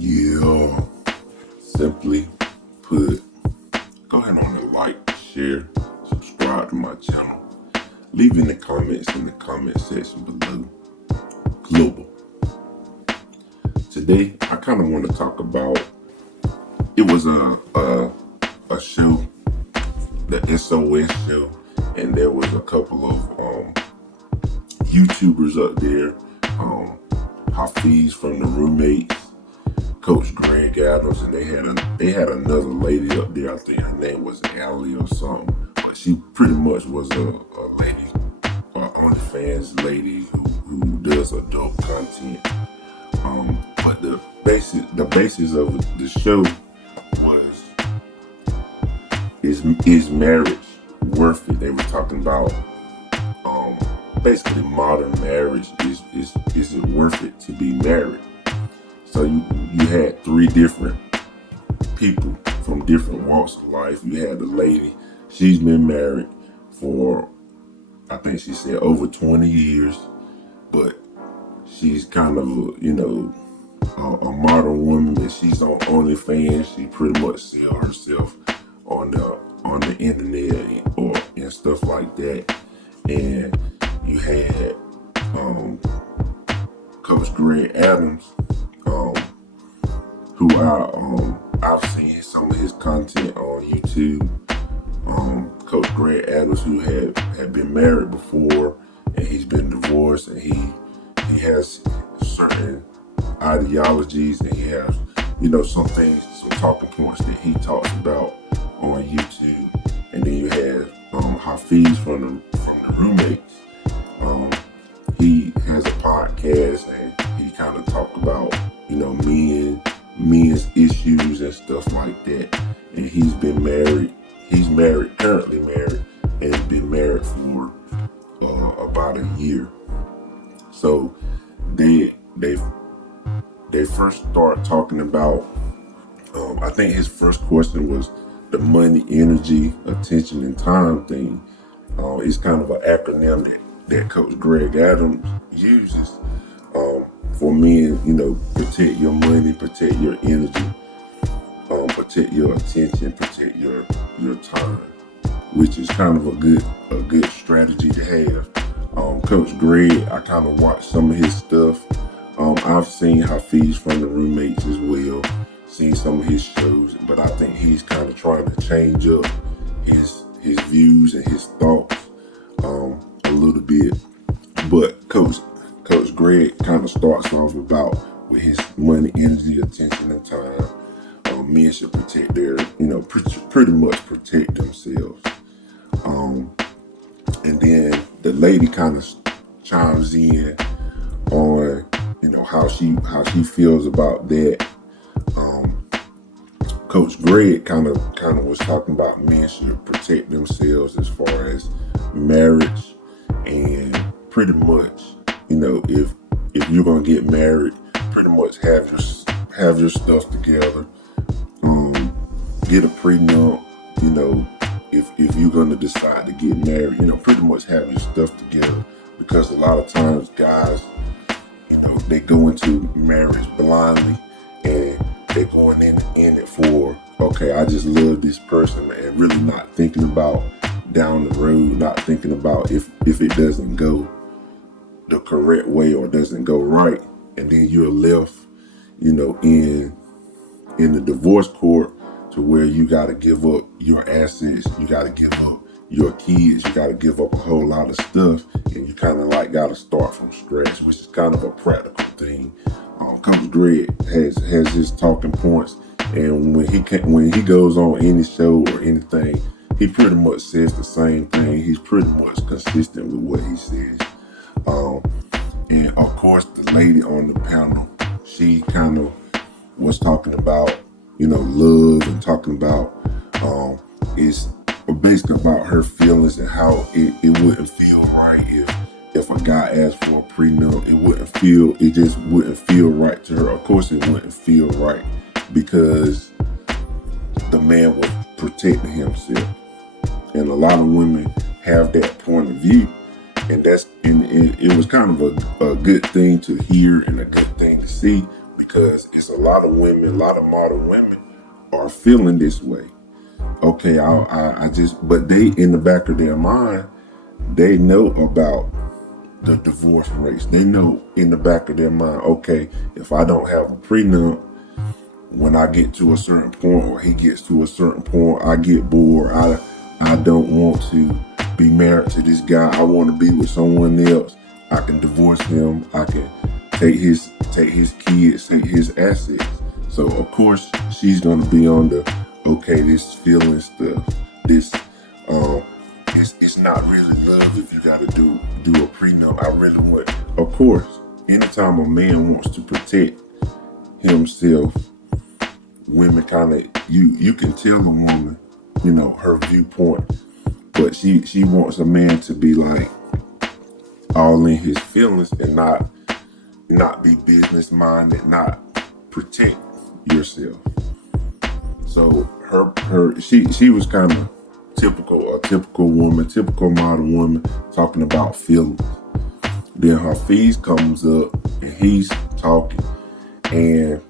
Yeah, simply put, go ahead on and like, share, subscribe to my channel. Leave in the comments in the comment section below. Global. Today, I kind of want to talk about, it was a show, the SOS show, and there was a couple of YouTubers up there, Hafeez from the Roommates, Coach Greg Adams, and they had another lady up there. I think her name was Allie or something, but she pretty much was a lady, an OnlyFans lady who does adult content. But the basis of the show was is marriage worth it? They were talking about basically modern marriage. Is it worth it to be married? So you had three different people from different walks of life. You had the lady, she's been married for, I think she said over 20 years, but she's kind of a modern woman, and she's on OnlyFans. She pretty much sell herself on the internet and stuff like that. And you had Coach Greg Adams, who I've seen some of his content on YouTube. Coach Greg Adams, who had been married before, and he's been divorced, and he has certain ideologies, and he has some things, some talking points that he talks about on YouTube. And then you have Hafeez from the Roommates. He has a podcast, and he kind of talk about men's issues and stuff like that. And he's been married. He's currently married, and been married for about a year. So they first start talking about. I think his first question was the money, energy, attention, and time thing. It's kind of an acronym that Coach Greg Adams uses for men. Protect your money, protect your energy, protect your attention, protect your time, which is kind of a good strategy to have. Coach Greg, I kind of watched some of his stuff. I've seen Hafeez from the Roommates as well, seen some of his shows, but I think he's kind of trying to change up his views and his thoughts a little bit. But Coach Greg kind of starts off about with his money, energy, attention, and time. Men should protect their, pretty much protect themselves. And then the lady kind of chimes in on, how she feels about that. Coach Greg kind of was talking about men should protect themselves as far as marriage, and pretty much, if you're gonna get married, pretty much have your stuff together. Get a prenup. If you're gonna decide to get married, pretty much have your stuff together, because a lot of times guys, they go into marriage blindly, and they're going in it for, okay, I just love this person, and really not thinking about down the road, not thinking about if it doesn't go the correct way or doesn't go right, and then you're left, in the divorce court, to where you got to give up your assets, you got to give up your kids, you got to give up a whole lot of stuff, and you kind of like got to start from scratch, which is kind of a practical thing. Coach Greg has his talking points, and when he goes on any show or anything, he pretty much says the same thing. He's pretty much consistent with what he says. And of course, the lady on the panel, she kind of was talking about, love, and talking about, it's basically about her feelings and how it wouldn't feel right if a guy asked for a prenup. It just wouldn't feel right to her. Of course it wouldn't feel right, because the man was protecting himself. And a lot of women have that point of view, and it was kind of a good thing to hear and a good thing to see, because it's a lot of women, a lot of modern women are feeling this way. Okay, I just, but they, in the back of their mind, they know about the divorce rates. They know in the back of their mind, okay, if I don't have a prenup, when I get to a certain point, or he gets to a certain point, I get bored. I don't want to be married to this guy. I want to be with someone else. I can divorce him. I can take his kids, take his assets. So of course she's gonna be on the, okay, this feeling stuff. This it's not really love if you gotta do a prenup. I really want, of course, anytime a man wants to protect himself, women kind of, you can tell a woman, her viewpoint, but she wants a man to be like all in his feelings and not be business minded, not protect yourself. So she was kind of a typical woman, typical modern woman, talking about feelings. Then Hafeez comes up and he's talking, and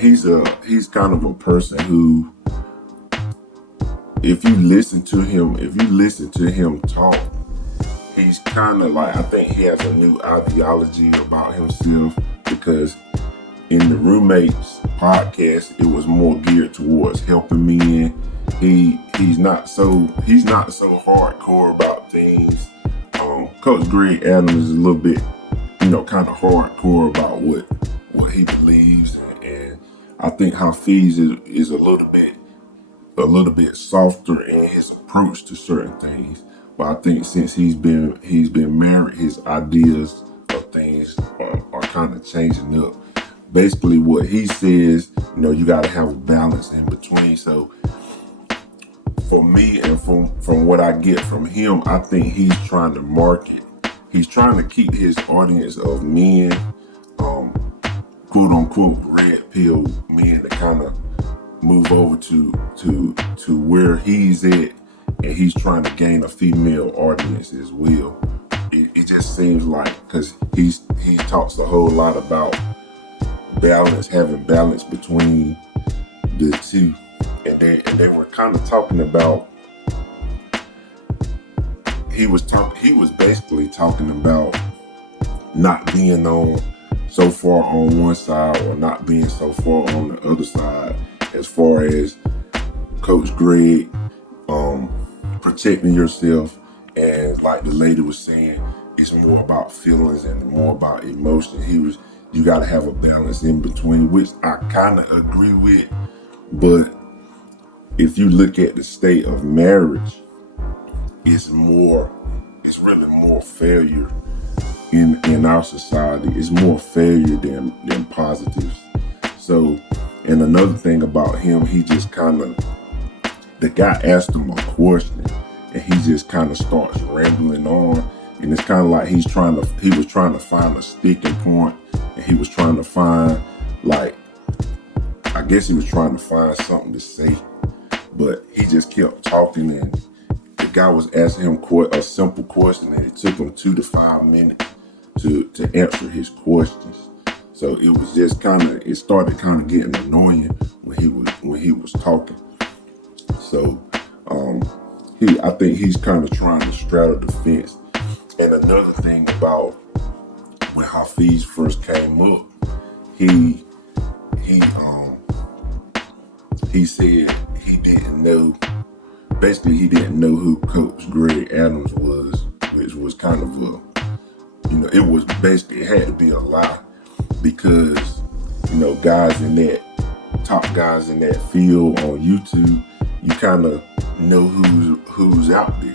he's kind of a person who, if you listen to him talk, he's kind of like, I think he has a new ideology about himself, because in the Roommates podcast, it was more geared towards helping men. He's not so hardcore about things. Coach Greg Adams is a little bit, kind of hardcore about what he believes, and I think Hafeez is a little bit softer in his approach to certain things. But I think since he's been married, his ideas of things are kind of changing up. Basically, what he says, you got to have a balance in between. So for me, and from what I get from him, I think he's trying to market. He's trying to keep his audience of men, quote unquote, red pill men, to kind of move over to where he's at, and he's trying to gain a female audience as well. It just seems like, because he talks a whole lot about balance, having balance between the two, and they were kind of talking about, he was basically talking about not being on so far on one side, or not being so far on the other side, as far as Coach Greg protecting yourself, and like the lady was saying, it's more about feelings and more about emotion. You got to have a balance in between, which I kind of agree with. But if you look at the state of marriage, it's really more failure in our society. It's more failure than positives. So, and another thing about him, he just kind of, the guy asked him a question, and he just kind of starts rambling on, and it's kind of like he was trying to find a sticking point, and he was trying to find, like, I guess he was trying to find something to say, but he just kept talking, and the guy was asking him a simple question, and it took him 2 to 5 minutes to answer his questions. So it was just it started kind of getting annoying when he was talking. So I think he's kind of trying to straddle the fence. And another thing about when Hafeez first came up, he said he didn't know. Basically, he didn't know who Coach Greg Adams was, which was kind of it was basically, it had to be a lie, because top guys in that field on YouTube, you kind of know who's out there.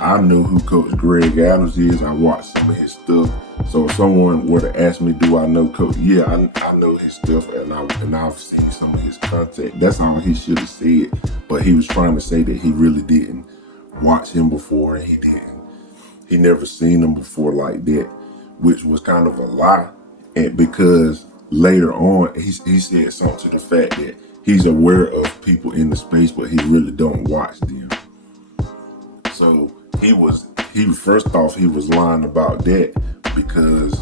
I know who Coach Greg Adams is. I watched some of his stuff. So if someone were to ask me, do I know Coach? Yeah, I know his stuff, and I've seen some of his content. That's all he should have said. But he was trying to say that he really didn't watch him before, and he never seen him before like that, which was kind of a lie. And because later on, he said something to the fact that he's aware of people in the space, but he really don't watch them. So he was first off, he was lying about that, because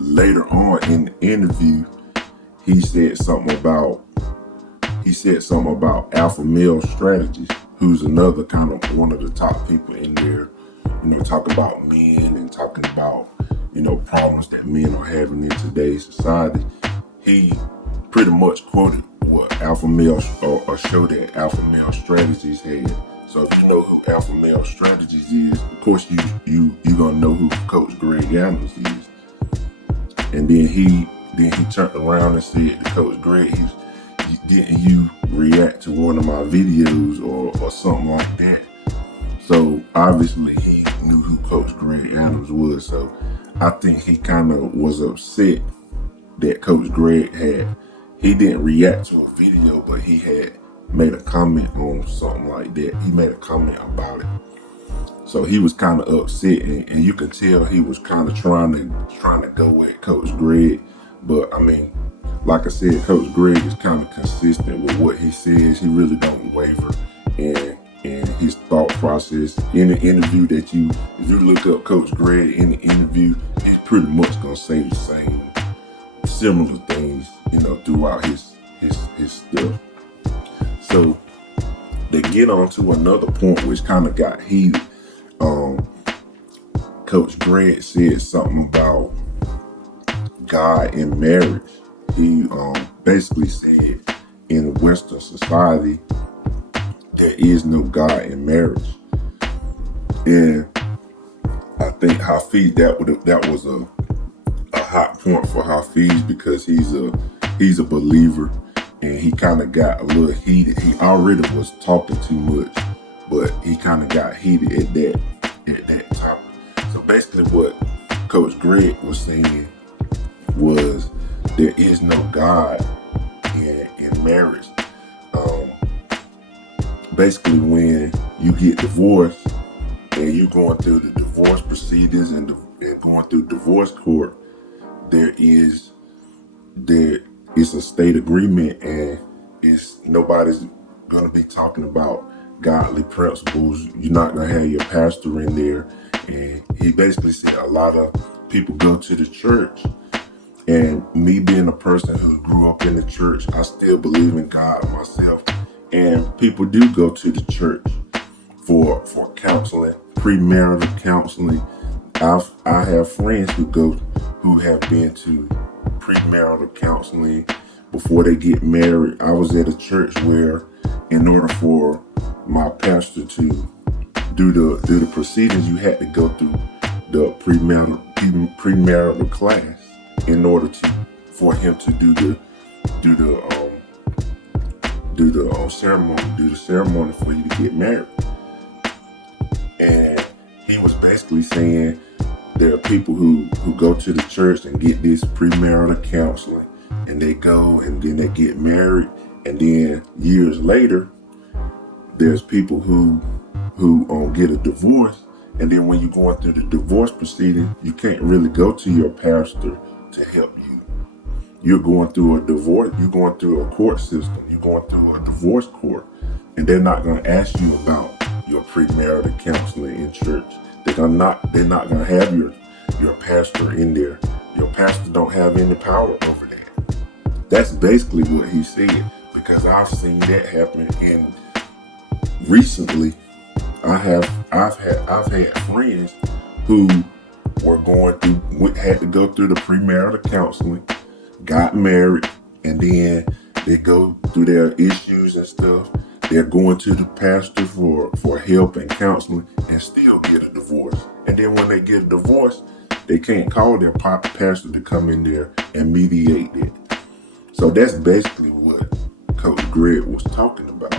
later on in the interview, he said something about alpha male strategies, who's another kind of one of the top people in there, talking about men and talking about, problems that men are having in today's society. He pretty much quoted what alpha male or show that alpha male strategies had. So if you know who alpha male strategies is, of course you gonna know who Coach Greg Adams is. And then he turned around and said to Coach Greg, didn't you react to one of my videos or something like that? So obviously he knew who Coach Greg Adams was. So I think he kind of was upset that Coach Greg he didn't react to a video, but he had made a comment on something like that. He made a comment about it. So he was kind of upset, and you could tell he was kind of trying to go at Coach Greg. But I mean, like I said, Coach Greg is kind of consistent with what he says. He really don't waver in his thought process. In the interview if you look up Coach Greg in the interview, he's pretty much gonna say the same, similar things, throughout his stuff. So they get on to another point which kind of got heated. Coach Greg said something about God and marriage. He basically said in Western society there is no God in marriage, and I think Hafeez, that was a hot point for Hafeez, because he's a believer, and he kind of got a little heated. He already was talking too much, but he kind of got heated at that topic. So basically what Coach Greg was saying was there is no God in marriage. Basically when you get divorced and you're going through the divorce proceedings and going through divorce court, there is a state agreement, and nobody's gonna be talking about godly principles. You're not gonna have your pastor in there. And he basically said a lot of people go to the church, and me being a person who grew up in the church, I still believe in God myself. And people do go to the church for counseling, premarital counseling. I have friends who have been to premarital counseling before they get married. I was at a church where, in order for my pastor to do the proceedings, you had to go through the premarital class in order for him to do the ceremony for you to get married. And he was basically saying there are people who go to the church and get this premarital counseling, and they go and then they get married, and then years later there's people who get a divorce, and then when you're going through the divorce proceeding, you can't really go to your pastor to help you. You're going through a divorce, you're going through a court system, you're going through a divorce court, and they're not going to ask you about your premarital counseling in church. They're not going to have your pastor in there. Your pastor don't have any power over that. That's basically what he said, because I've seen that happen. And recently I've had friends who were had to go through the premarital counseling, got married, and then they go through their issues and stuff. They're going to the pastor for help and counseling, and still get a divorce. And then when they get a divorce, they can't call their pastor to come in there and mediate it. So that's basically what Coach Greg was talking about.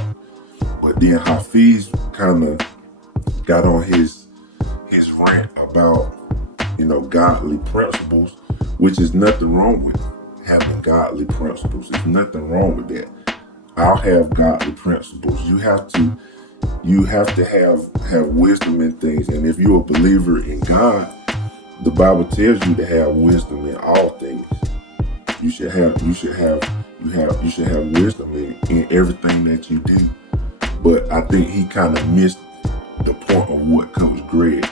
But then Hafeez kind of got on his rant about, godly principles, which is nothing wrong with having godly principles. There's nothing wrong with that. I'll have godly principles. You have to have wisdom in things. And if you're a believer in God, the Bible tells you to have wisdom in all things. You should have wisdom in everything that you do. But I think he kind of missed the point of what Coach Greg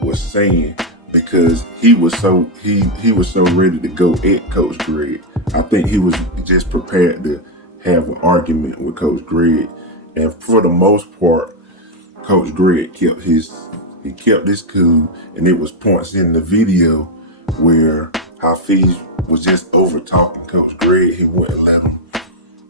was saying, because he was so ready to go at Coach Greg. I think he was just prepared to have an argument with Coach Greg, and for the most part, Coach Greg kept his cool, and it was points in the video where Hafeez was just over talking Coach Greg. He wouldn't let him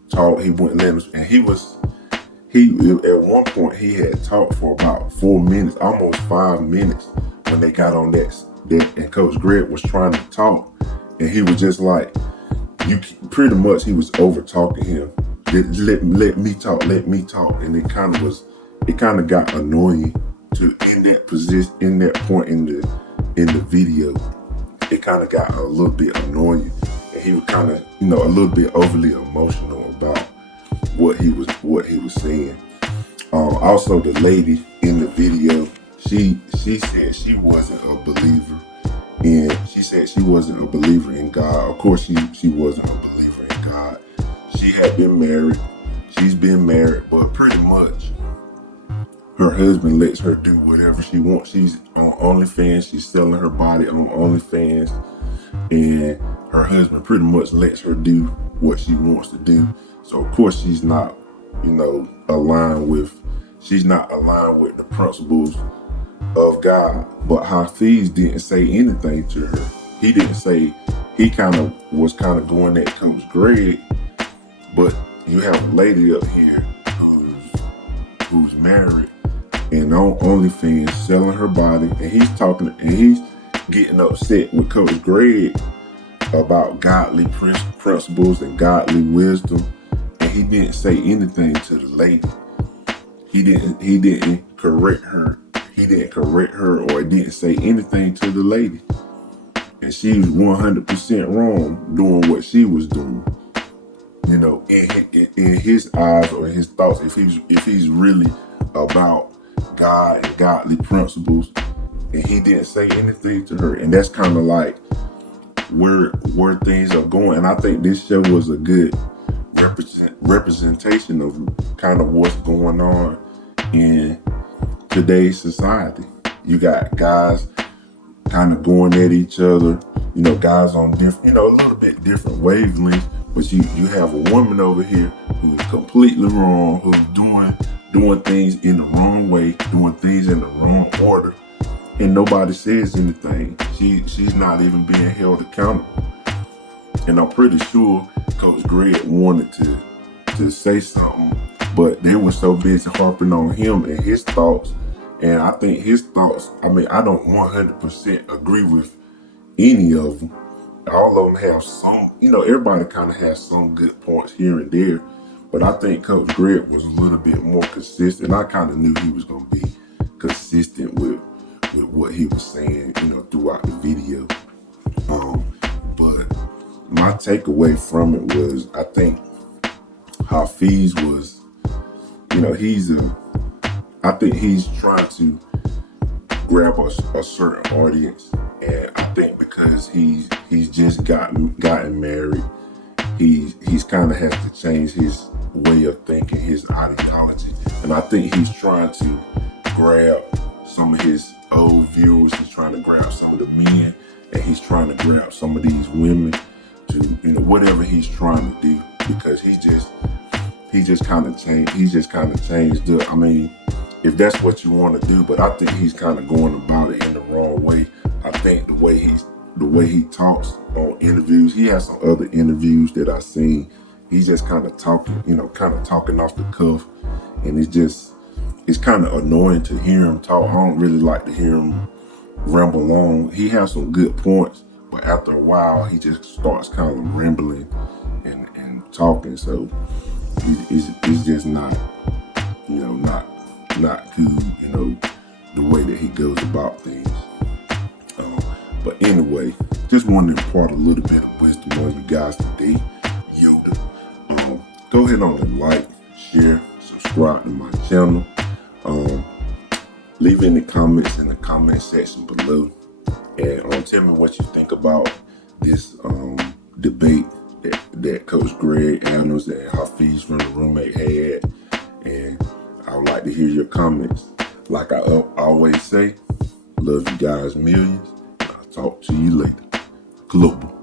talk. He wouldn't let him, and he at one point he had talked for about 4 minutes, almost 5 minutes, when they got on that and Coach Greg was trying to talk, and he was just like, you pretty much he was over talking him. Let me talk, and it kind of got annoying to in that position, in that point in the video. It kind of got a little bit annoying, and he was kind of a little bit overly emotional about what he was saying. Also, the lady in the video, she said she wasn't a believer, and she said she wasn't a believer in God. Of course, she wasn't a believer in God. She had been married. She's been married, but pretty much her husband lets her do whatever she wants. She's on OnlyFans. She's selling her body on OnlyFans, and her husband pretty much lets her do what she wants to do. So of course she's not, aligned with the principles of God. But Hafeez didn't say anything to her. He didn't say. He was going at Coach Greg, but you have a lady up here who's married and on OnlyFans selling her body, and he's getting upset with Coach Greg about godly principles and godly wisdom, and he didn't say anything to the lady. He didn't correct her. He didn't correct her, or didn't say anything to the lady, and she was 100% wrong doing what she was doing. In his eyes or his thoughts, if he's really about God and godly principles, and he didn't say anything to her, and that's kind of like where things are going. And I think this show was a good representation of kind of what's going on in today's society. You got guys kind of going at each other, guys on different, a little bit different wavelengths, but you have a woman over here who's completely wrong, who's doing things in the wrong way, doing things in the wrong order, and nobody says anything. She's not even being held accountable. And I'm pretty sure Coach Greg wanted to say something, but they were so busy harping on him and his thoughts. And I think his thoughts, I don't 100% agree with any of them. All of them have some, everybody kind of has some good points here and there. But I think Coach Greg was a little bit more consistent. I kind of knew he was going to be consistent with what he was saying, throughout the video. But my takeaway from it was, I think Hafeez was, I think he's trying to grab a certain audience, and I think because he's just gotten married, he's kind of has to change his way of thinking, his ideology, and I think he's trying to grab some of his old viewers. He's trying to grab some of the men, and he's trying to grab some of these women to whatever he's trying to do, because he just kind of changed up. If that's what you want to do, but I think he's kind of going about it in the wrong way. I think the way he talks on interviews, he has some other interviews that I've seen. He's just kind of talking, talking off the cuff, and it's kind of annoying to hear him talk. I don't really like to hear him ramble on. He has some good points, but after a while, he just starts kind of rambling and talking. So it's just not cool, the way that he goes about things. But anyway, just wanted to impart a little bit of wisdom on you guys today. Yoda. Go ahead on and like, share, subscribe to my channel. Leave any comments in the comment section below, and tell me what you think about this debate that Coach Greg Adams and Hafeez from the Roommate had. And I would like to hear your comments. Like I always say, love you guys millions, Talk to you later. Global.